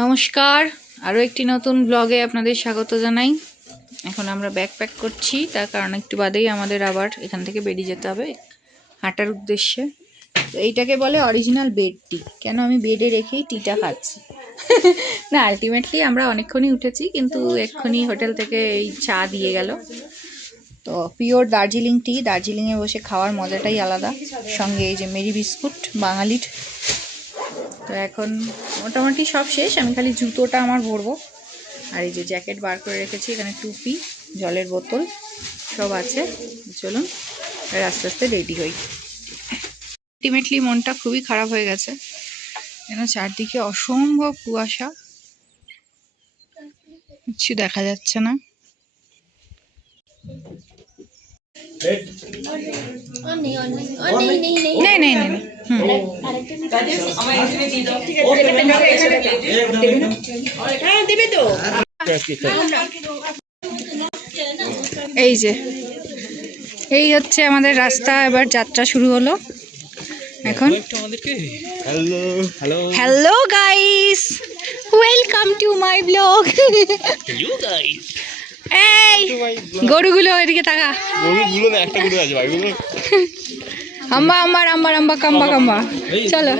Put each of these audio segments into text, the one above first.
নমস্কার, আরও একটি নতুন ব্লগে আপনাদের স্বাগত জানাই। এখন আমরা ব্যাগ প্যাক করছি, তার কারণ একটু বাদেই আমাদের আবার এখান থেকে বেরিয়ে যেতে হবে হাঁটার উদ্দেশ্যে। তো এইটাকে বলে অরিজিনাল বেড টি। কেন আমি বেডে রেখেই টিটা খাচ্ছি না, আলটিমেটলি আমরা অনেকক্ষণই উঠেছি, কিন্তু এক্ষুনি হোটেল থেকে এই চা দিয়ে গেল। তো পিওর দার্জিলিং টি, দার্জিলিংয়ে বসে খাওয়ার মজাটাই আলাদা। সঙ্গে এই যে মেরি বিস্কুট বাঙালির। তো এখন মোটামুটি সব শেষ, আমি খালি জুতোটা আমার ভরবো। আর এই যে জ্যাকেট বার করে রেখেছি, এখানে টুপি, জলের বোতল সব আছে। চলুন আস্তে আস্তে রেডি হই। আলটিমেটলি মনটা খুবই খারাপ হয়ে গেছে, কেন চারদিকে অসম্ভব কুয়াশা, কিছু দেখা যাচ্ছে না। এই যে এই হচ্ছে আমাদের রাস্তা, এবার যাত্রা শুরু হলো। এখন hello guys, welcome to my blog. এই গরুগুলো এদিকে তাকা। গরুগুলো না, একটা গরু আছে ভাই, আম্বা আম্বা আম্বা আম্বা কাম্বা কাম্বা। চলো,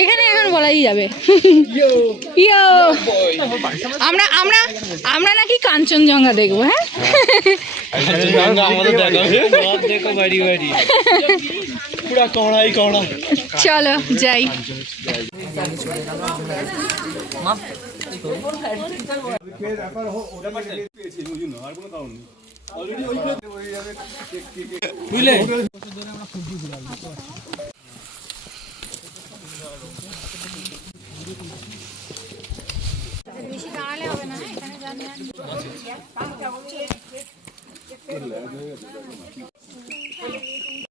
এখানে এখন বলাই যাবে। ইয়ো, আমরা আমরা আমরা নাকি কাঞ্চনজঙ্ঘা দেখবো। হ্যাঁ, চলো যাই।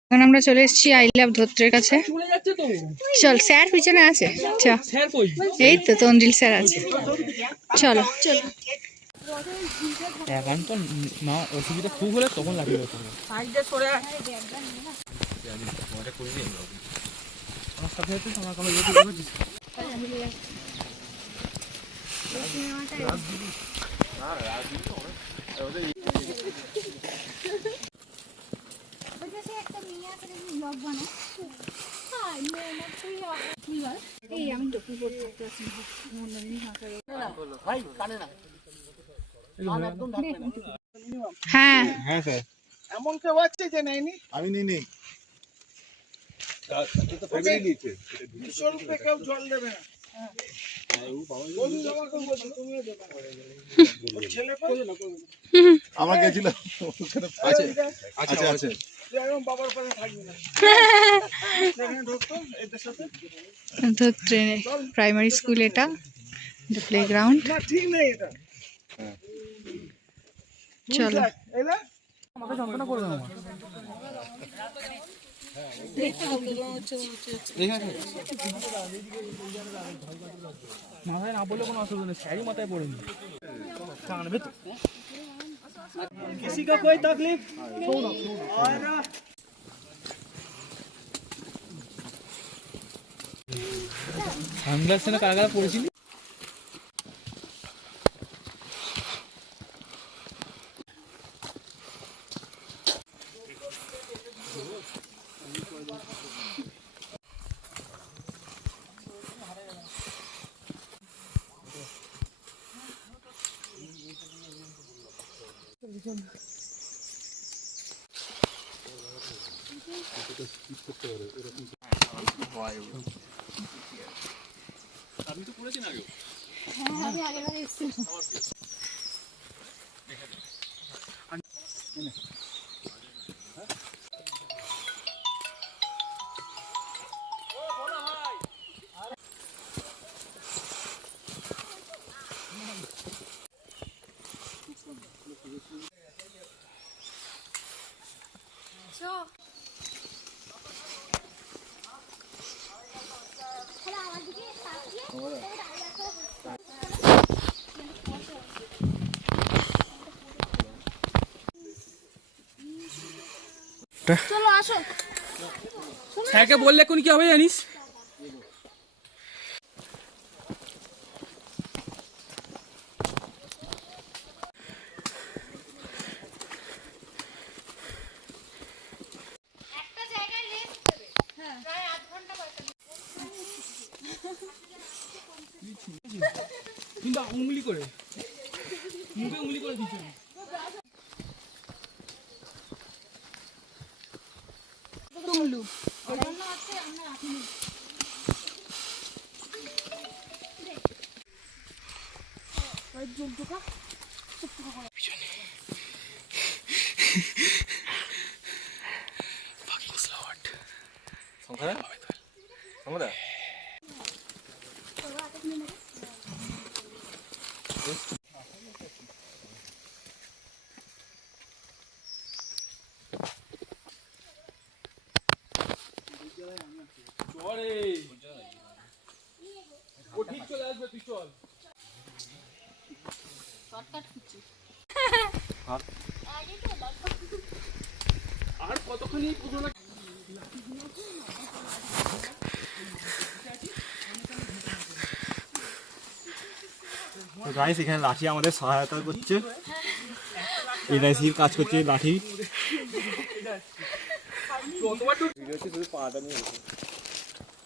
এখন আমরা চলে এসেছি আই লাভ ধোত্রের কাছে। চল, স্যার পিছনে আছে। এই তো তন্দ্রিল স্যার আছে। চলো এখন তো না, অসুবিধা খুব হলে তখন লাগিয়ে দেবো। আমার সাথে হচ্ছে তোমার কোনো হ্যাঁ হ্যাঁ স্যার, এমন কেউ আছে যে নেয়নি? আমি নিইনি। কেউ জল দেবে না। আমরা গেছিলাম, আছে আছে বাবার পাশে থাকবি না। ধোত্রে প্রাইমারি স্কুল, এটা প্লে গ্রাউন্ড। ঠিক নেই এটা। চলো আমাকে যন্ত্রণা করে দেবো। মাথায় না বললে কোনো অসুবিধা নেই, স্যারই মাথায় পড়েনি। কানবে তো किसी का कोई तकलीफ? সানগ্লাস না কারা কারা পড়েছিলি? আমি তো করেছি না আগে। হ্যাঁ, আমি আগে এসেছিলাম। চলো আসো। স্যারকে বললে কোন কি হবে জানিস? কিন্তু উঙ্গলি করে মুখে উঙ্গলি করে দিচ্ছে 성카야? 성카야? ও ঠিক চলে আসবে তুই চল আর কতক্ষণ এই পুজোটা গাইস এখানে লাঠি আমাদের সহায়তা করছে এনআইসির কাজ করছে লাঠি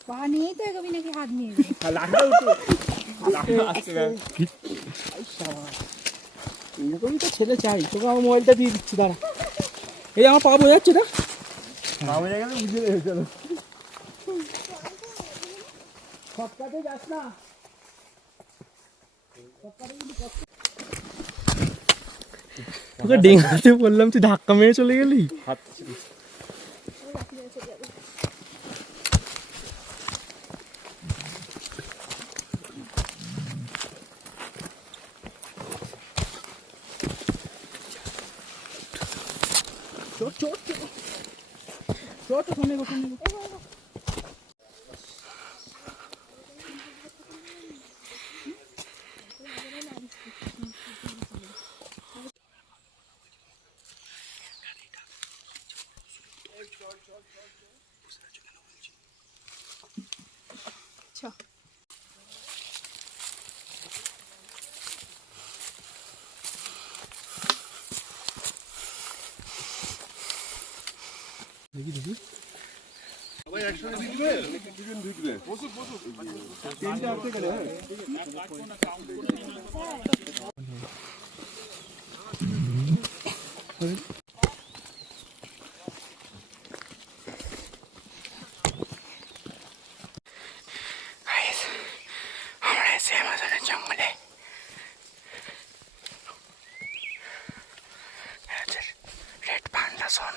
পা নিয়েই তো এগোবি নাকি হাত নিয়ে এরকমই তো ছেলে চাই তোকে আমার মোবাইলটা দিয়ে দিচ্ছি দাঁড়া এই আমার পা বোঝা যাচ্ছে না সবটাতে যাস না তোকে ডেঙ্গাতে বললাম তুই ধাক্কা মেরে চলে গেলি সবাই একসঙ্গে ঢুকবে দুজন ঢুকবে তিনটে আসতে গেলে আমরা এসে আমাজনের জঙ্গলে রেড পান্ডা জোন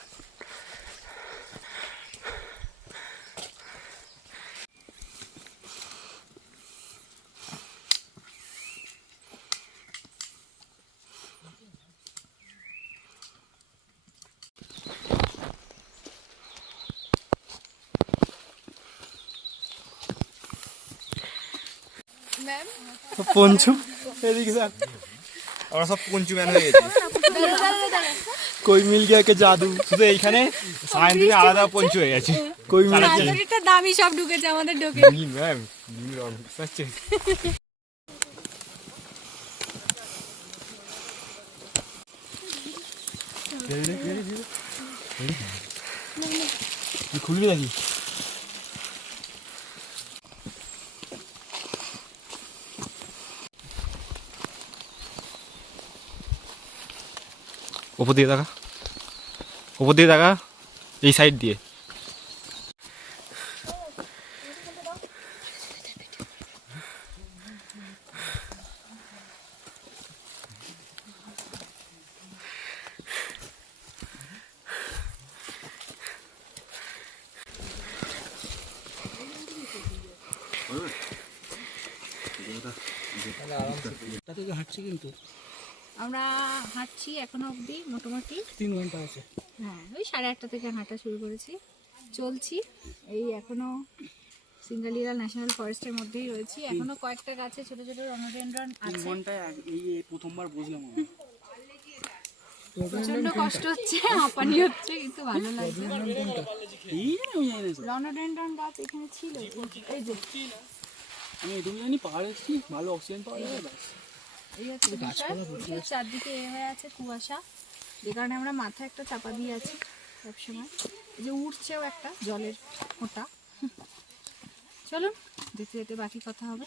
পঞ্চু এদিকে স্যার আমরা সব পঞ্চু ম্যান হয়ে গেছি কই মিল গিয়া কে জাদু শুধু এইখানে সাইন দিয়ে আলাদা পঞ্চু হয়ে গেছে কই মিল একটা দামি সব ঢুকেছে আমাদের ঢোকে ম্যাম সচ্ছে খুলবি নাকি ওপর দিয়ে দেখা এই সাইড দিয়ে হাঁটছি কিন্তু আমরা হাঁটছি এখনো অবধি মোটামুটি 3 ঘন্টা আছে হ্যাঁ ওই 8:30 থেকে হাঁটা শুরু করেছি চলছি এই এখনো সিঙ্গালিরা ন্যাশনাল ফরেস্টের মধ্যেই রয়েছি এখনো কয়েকটা গাছে ছোট ছোট রনোডেনড্রন 3 আছে ঘন্টায় এই প্রথমবার বুঝলাম আমি প্রচন্ড কষ্ট হচ্ছে হাঁপানি হচ্ছে কিন্তু ভালো লাগছে এই আমি জানি না রনোডেনড্রন গাছ এখানে ছিল এই যে আমি এটুকু জানি পাহাড়ে এসেছি ভালো অক্সিজেন পাওয়া যায় ব্যাস এই হচ্ছে বিষয়। এই চারদিকে এ হয়ে আছে কুয়াশা যে কারণে আমরা মাথায় একটা চাপা দিয়ে আছি সবসময় এই যে উঠছেও একটা জলের ফোঁটা চলুন যেতে যেতে বাকি কথা হবে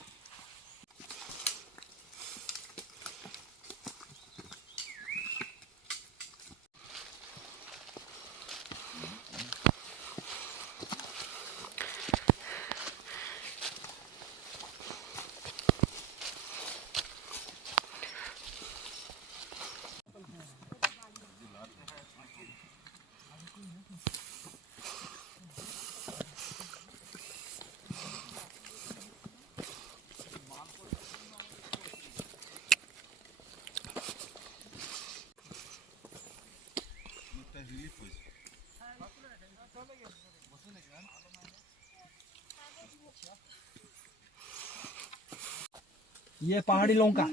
ये पहाड़ी लौका,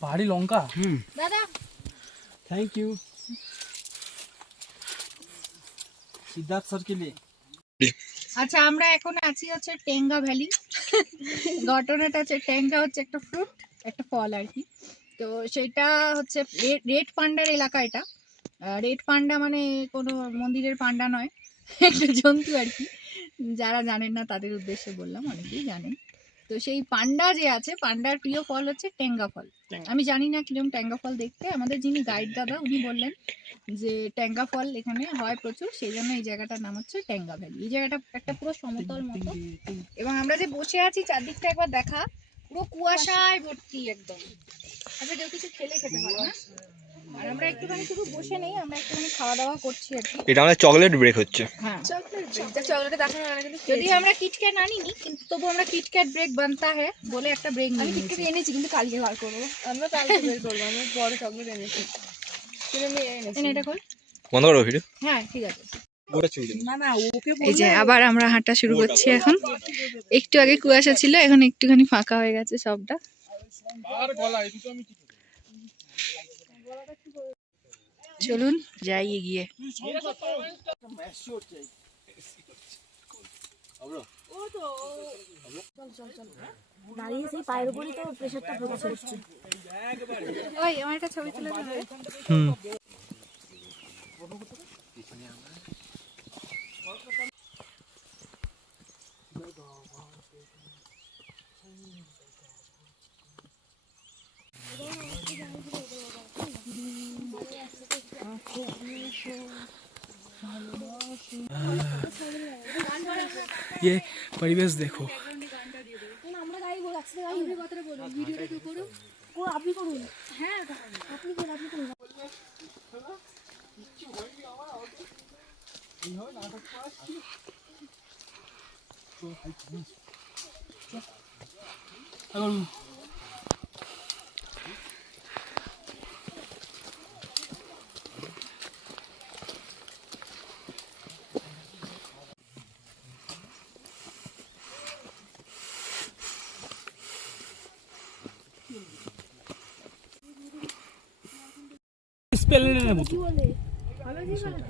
पहाड़ी लौका। দাদা थैंक यू सिद्धार्थ सर के लिए। আচ্ছা আমরা এখন আছি হচ্ছে টেঙ্গা ভ্যালি। ঘটনাটা হচ্ছে টেঙ্গা হচ্ছে একটা ফ্রুট, একটা ফল আর কি। তো সেটা হচ্ছে রেড পান্ডার এলাকা এটা। রেড পান্ডা মানে কোনো মন্দিরের পান্ডা নয়, একটা জন্তু আর কি। যারা জানেন না তাদের উদ্দেশ্যে বললাম, অনেকেই জানেন। তো সেই পান্ডা যে আছে, পান্ডার প্রিয় ফল হচ্ছে টেঙ্গা ফল। আমি জানি না কিরকম টেঙ্গা ফল দেখতে, আমাদের যিনি গাইড দাদা উনি বললেন যে টেঙ্গা ফল এখানে হয় প্রচুর, সেই জন্য এই জায়গাটার নাম হচ্ছে টেঙ্গা ভ্যালি। এই জায়গাটা একটা পুরো সমতল মতো, এবং আমরা যে বসে আছি চারদিকটা একবার দেখা, পুরো কুয়াশায় ভর্তি একদম। আচ্ছা কেউ কিছু খেতে পারো না, আর আমরা একটুখানি শুধু বসে নেই, আমরা একটুখানি খাওয়া দাওয়া করছি আর কি। এটা আমাদের চকলেট ব্রেক হচ্ছে। হ্যাঁ চকলেটে দেখানো হয় না, কিন্তু যদি আমরা কিটক্যাট আনিনি, কিন্তু তবু আমরা কিটক্যাট ব্রেক বানতা হ্যাঁ বলে একটা ব্রেক নিয়ে কিটক্যাট এনেছি, কিন্তু কালকে বার করবো আমরা, কালকে বের করবো আমরা, বড় চকলেট এনেছি। এটা খোল। বন্ধ করো ভিডিও। হ্যাঁ ঠিক আছে। এই যে আবার আমরা হাঁটা শুরু করছি এখন। একটু আগে কুয়াশা ছিল, এখন একটুখানি ফাঁকা হয়ে গেছে সবটা। চলুন যাই এগিয়ে। ওই আমার একটা ছবি তুলে দেবে। ये परिवेश देखो। স্পেলের মতো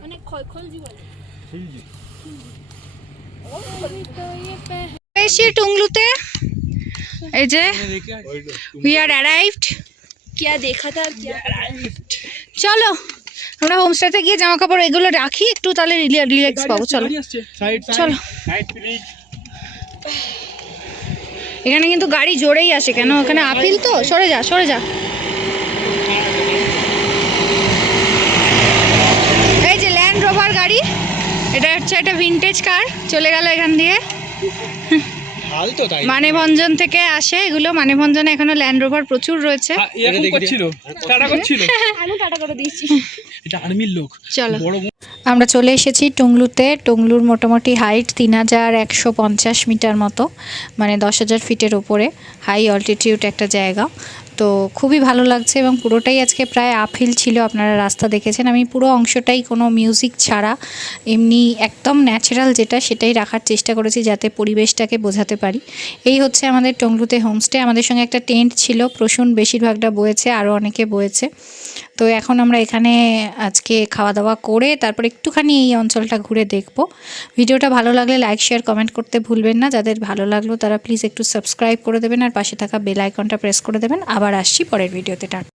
মানে খলজি বলে। এসে টুংলুতে, এই যে উই আর অ্যারাইভড। क्या देखा था क्या? চলো আমরা হোমস্টেতে গিয়ে জামা কাপড় এগুলো রাখি একটু, তাহলে রিল্যাক্স পাবো। চলো চলো। এখানে কিন্তু গাড়ি জোরেই আসে, কেন ওখানে আপিল তো। সরে যা সরে যা। এই যে ল্যান্ড রোভার গাড়ি, এটা হচ্ছে একটা ভিনটেজ কার, চলে গেল এখান দিয়ে। মানেভঞ্জন থেকে আসে এগুলো, মানেভঞ্জনে এখনো ল্যান্ড রোভার প্রচুর রয়েছে। টাটা করছিল। আমি টাটা করে দিয়েছি। এটা আর্মির লোক। চলো বড় আমরা চলে এসেছি টুংলুতে। টুংলুর মোটামুটি হাইট 3150 মিটার মতো, মানে 10,000 ফিটের ওপরে, হাই অল্টিটিউড একটা জায়গা। তো খুবই ভালো লাগছে, এবং পুরোটাই আজকে প্রায় আপহিল ছিল। আপনারা রাস্তা দেখেছেন, আমি পুরো অংশটাই কোনো মিউজিক ছাড়া এমনি একদম ন্যাচারাল যেটা সেটাই রাখার চেষ্টা করেছি, যাতে পরিবেশটাকে বোঝাতে পারি। এই হচ্ছে আমাদের টুংলুতে হোমস্টে। আমাদের সঙ্গে একটা টেন্ট ছিল, প্রসূন বেশিরভাগটা বয়েছে, আরও অনেকে বয়েছে। তো এখন আমরা এখানে আজকে খাওয়া দাওয়া করে তারপর একটুখানি এই অঞ্চলটা ঘুরে দেখব। ভিডিওটা ভালো লাগলে লাইক শেয়ার কমেন্ট করতে ভুলবেন না। যাদের ভালো লাগলো তারা প্লিজ একটু সাবস্ক্রাইব করে দেবেন, আর পাশে থাকা বেল আইকনটা প্রেস করে দেবেন। আবার আসছি পরের ভিডিওতে। টাটা।